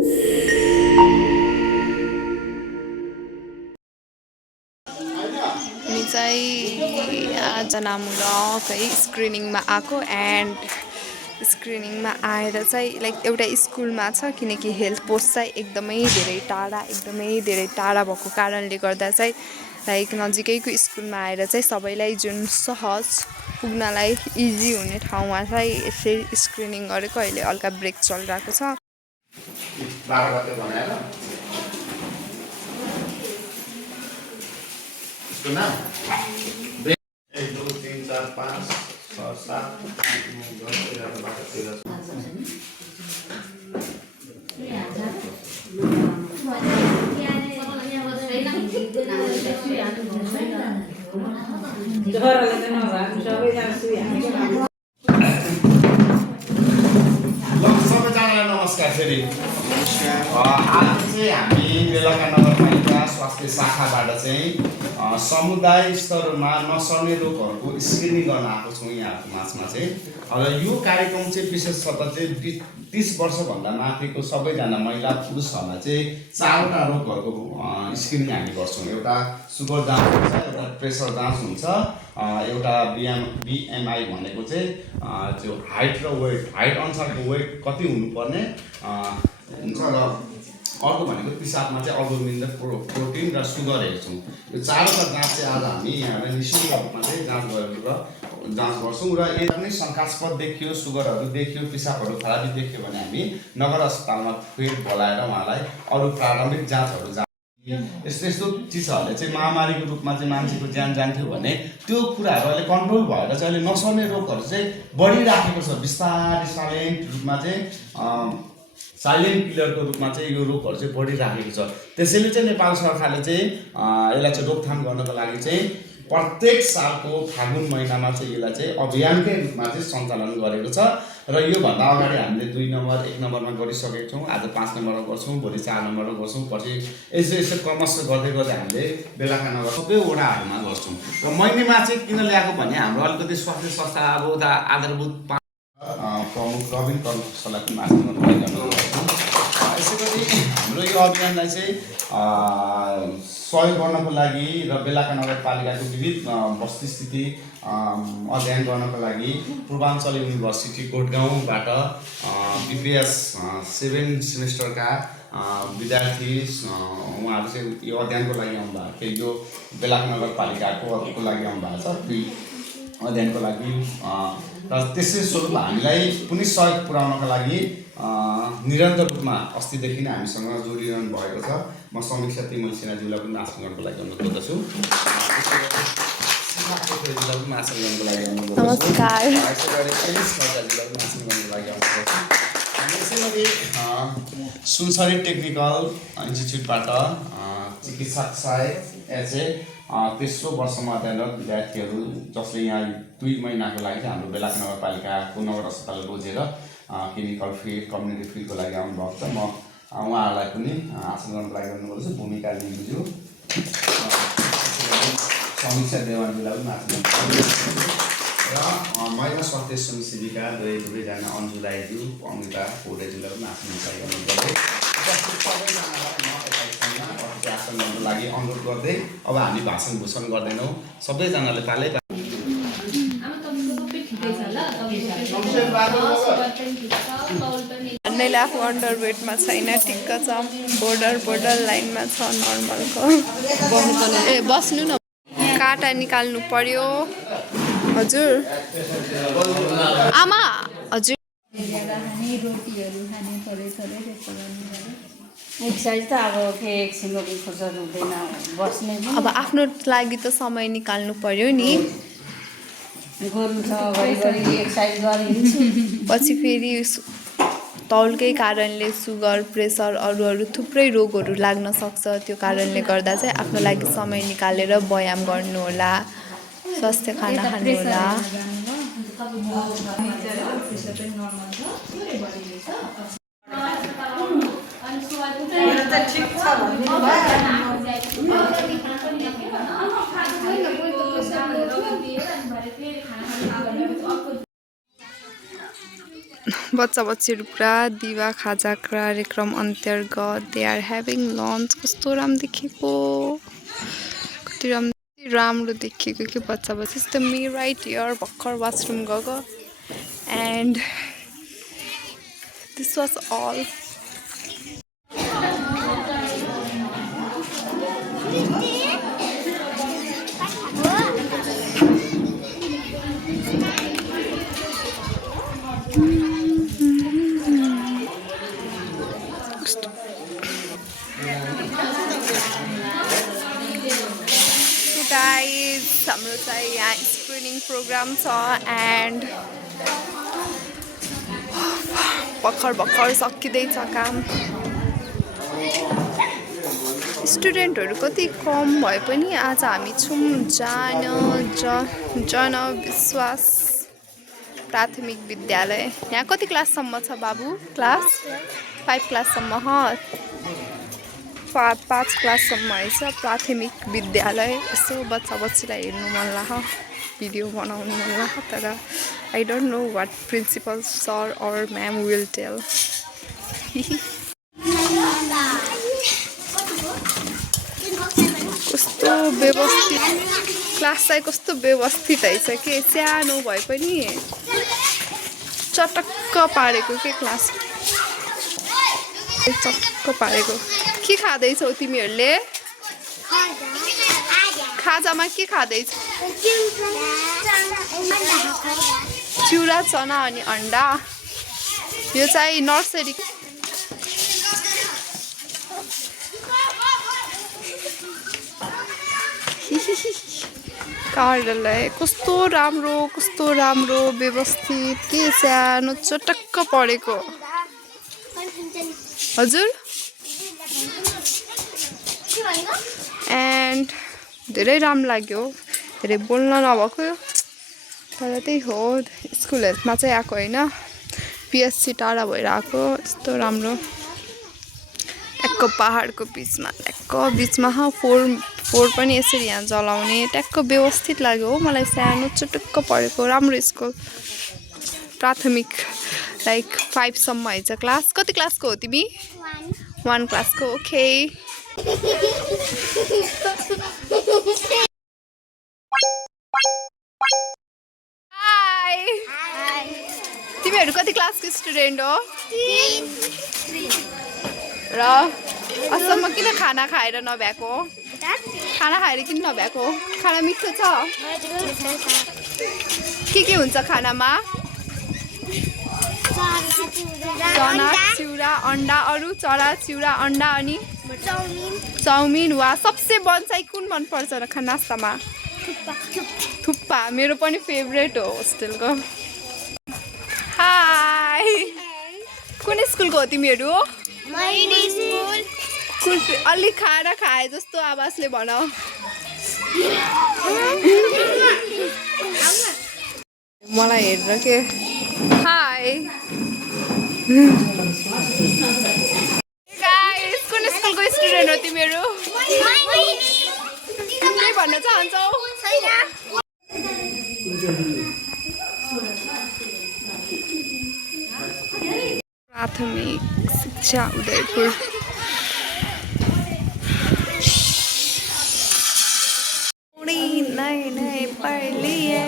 अनि चाहिँ आज नामुलक है स्क्रिनिङमा आएको एन्ड स्क्रिनिङमा आएर चाहिँ लाइक एउटा स्कुलमा छ किनकि हेल्थ पोस्ट चाहिँ एकदमै धेरै टाढा भएको कारणले गर्दा चाहिँ लाइक नजिकैको स्कुलमा आएर चाहिँ सबैलाई जुन सहज पुग्नलाई इजी हुने ठाउँमा चाहिँ यसै स्क्रिनिङ गरेको अहिले हल्का ब्रेक चलिरहेको छ नाम 1 2 3 4 5 6 7 8 9 10 11 12 सबैजनालाई नमस्कार फेरि आज चाहिँ हामी बेलका नगरपालिका स्वास्थ्य शाखाबाट चाहिँ समुदाय स्तरमा नसर्ने रोगहरूको स्क्रिनिङ गर्न आएको छौँ यहाँको माझमा चाहिँ र यो कार्यक्रम चाहिँ विशेषतः चाहिँ 30 वर्षभन्दा माथिको सबैजना महिला पुरुषहरूलाई चाहिँ 4वटा रोगहरूको स्क्रिनिङ हामी गर्छौँ। एउटा सुगर जाँच हुन्छ, एउटा प्रेसर जाँच हुन्छ, एउटा बिएमआई भनेको चाहिँ त्यो हाइट र वेट, हाइट अनुसारको वेट कति हुनुपर्ने हुन्छ र अर्को भनेको पिसाबमा चाहिँ अल्बुमिन र प्रोटिन र सुगर हेर्छौँ। यो 4वटा जाँच चाहिँ आज हामी यहाँलाई निःशुल्क रूपमा चाहिँ जाँच गर्छौँ र यदि नै शङ्कास्पद देखियो, सुगरहरू देखियो, पिसाबहरू खराबी देखियो भने हामी नगर अस्पतालमा फेरि बोलाएर उहाँलाई अरू प्रारम्भिक जाँचहरू यस्तो यस्तो चिजहरूले चाहिँ महामारीको रूपमा चाहिँ मान्छेको ज्यान जान्थ्यो भने त्यो कुराहरू अहिले कन्ट्रोल भएर चाहिँ अहिले नसर्ने रोगहरू चाहिँ बढिराखेको छ। बिस्तारै साइलेन्ट किलरको रूपमा चाहिँ यो रोगहरू चाहिँ बढिराखेको छ। त्यसैले चाहिँ नेपाल सरकारले चाहिँ यसलाई चाहिँ रोकथाम गर्नको लागि चाहिँ प्रत्येक सालको फागुन महिनामा चाहिँ यसलाई चाहिँ अभियानकै रूपमा चाहिँ सञ्चालन गरेको छ र योभन्दा अगाडि हामीले 2 नम्बर 1 नम्बरमा गरिसकेका छौँ। आज 5 नम्बरमा गर्छौँ, भोलि 4 नम्बरमा गर्छौँ, पछि यसो क्रमशः गर्दै हामीले बेलाका नगर सबै वडाहरूमा गर्छौँ। र महिनामा चाहिँ किन ल्याएको भने हाम्रो अलिकति स्वास्थ्य संस्था अब उता आधारभूत प्रमुख रविन कर्मशालाको मार्फत यसै गरी हाम्रो यो अभियानलाई चाहिँ सहयोग गर्नको लागि र बेलाका नगरपालिकाको विविध वस्तुस्थिति अध्ययन गर्नको लागि पूर्वाञ्चल युनिभर्सिटी कोटगाउँबाट बिपिएस 7 सेमेस्टरका विद्यार्थी उहाँहरू चाहिँ यो अध्ययनको लागि आउनुभएको थियो। यो बेलाका नगरपालिकाको लागि आउनुभएको छ अध्ययनको लागि र त्यसै स्वरूप हामीलाई पुनः सहयोग पुर्याउनका लागि निरन्तर रूपमा अस्तिदेखि नै हामीसँग जोडिरहनु भएको छ। म समीक्षा तिमल सिन्हाज्यूलाई पनि आसन गर्नको लागि अनुरोध गर्दछु। नमस्कार। सुनसरी टेक्निकल इन्स्टिच्युटबाट चिकित्सा सहायक एचए तेस्रो वर्षमा अध्ययनरत विद्यार्थीहरू जसले यहाँ 2 महिनाको लागि हाम्रो बेलाका नगरपालिकाको नगर अस्पताल रोजेर क्लिनिकल फिल्ड कम्युनिटी फिल्डको लागि आउनुभएको छ। म उहाँहरूलाई पनि आसन गर्नको लागि गर्नुपर्छ। भूमिका लिम्बुज्यू समीक्षा देवानज्यूलाई पनि आसन गर्नुपर्छ र महिला स्वास्थ्य स्वयंसेविका दुवैजना अन्जु राईज्यू अमिता पौडेज्यूलाई पनि आसन गर्नुपर्छ। आसन गर्नको लागि अनुरोध गर्दै अब हामी भाषण भूषण गर्दैनौँ। सबैजनाले तालै भन्नेले आफू अन्डरवेटमा छैन, ठिक्क छ, बोर्डर लाइनमा छ नर्मलको। बस्नु न, काँटा निकाल्नु पर्यो। हजुर आमा, हजुर एक्सर्साइज त अब के एकछिनको फुर्सद हुँदैन बस्ने। अब आफ्नो लागि त समय निकाल्नु पर्यो नि। गर्नु छ घरिघरि एक्सर्साइज गरिन्छ। पछि फेरि तौलकै कारणले सुगर, प्रेसर, अरू थुप्रै रोगहरू लाग्न सक्छ। त्यो कारणले गर्दा चाहिँ आफ्नो लागि समय निकालेर व्यायाम गर्नुहोला, स्वास्थ्य खाना खानुहोला। बच्चा बच्चीहरू पुरा दिवा खाजा कार्यक्रम अन्तर्गत दे आर ह्याभिङ लन्च। कस्तो राम्रो देखेको, कति राम्रो देखेको कि बच्चा बच्ची। यस्तो मी राइट हियर भर्खर वासरुम गएको and this was all. Guys हाम्रो चाहिँ यहाँ स्क्रिनिङ प्रोग्राम छ एन्ड भर्खर सकिँदैछ काम। स्टुडेन्टहरू कति कम भए पनि आज हामी छौँ जनविश्वास प्राथमिक विद्यालय। यहाँ कति क्लाससम्म छ बाबु? क्लास 5 क्लाससम्म। 5 क्लाससम्म है छ प्राथमिक विद्यालय। यसो बच्चा बच्चीलाई हेर्नु मन लाग्छ, भिडियो बनाउनु मन लाग्छ, तर I don't know what principal sir और म्याम विल टेल। कस्तो व्यवस्थित क्लास चाहिँ कस्तो व्यवस्थित है छ कि सानो भए पनि चटक्क पारेको के क्लास, चटक्क पारेको। के खाँदैछौ तिमीहरूले? खाजामा के खाँदैछ? चिउरा चना अनि अन्डा। यो चाहिँ नर्सरी। कार्यालय कस्तो राम्रो व्यवस्थित के सानो चटक्क परेको। हजुर एन्ड धेरै राम्रो लाग्यो, धेरै बोल्न नभएको, तर त्यही हो स्कुल हेल्थमा चाहिँ आएको होइन, पिएससी टाढा भएर आएको। यस्तो राम्रो ट्याक्क पहाडको बिचमा फोर पनि यसरी यहाँ जलाउने ट्याक्क व्यवस्थित लाग्यो हो मलाई। सानो चुटुक्क परेको राम्रो स्कुल, प्राथमिक लाइक 5 सम्म है छ क्लास। कति क्लासको हो तिमी? 1 क्लासको। ओके हाई, तिमीहरू कति क्लासको स्टुडेन्ट हो? 3 र असम्म किन खाना खाएर नभ्याएको? खाना खाएर किन नभ्याएको? खाना मिठो छ? के हुन्छ खानामा? चना चिउरा अन्डा। अरू चना चिउरा अन्डा अनि चाउमिन। वा सबसे बन्साई कुन मन पर्छ र नास्तामा? थुक्पा। मेरो पनि फेभरेट हो होस्टेलको। हाई, कुन स्कुलको हो तिमीहरू? अलिक खाए जस्तो आवाजले भन। मलाई हेरेर के? हाई गाइस, कुन स्कुलको स्टुडेन्ट हो तिमीहरू? के भन्न चाहन्छौ? प्राथमिक शिक्षा उदयपुर। नहीं पढ़ लिए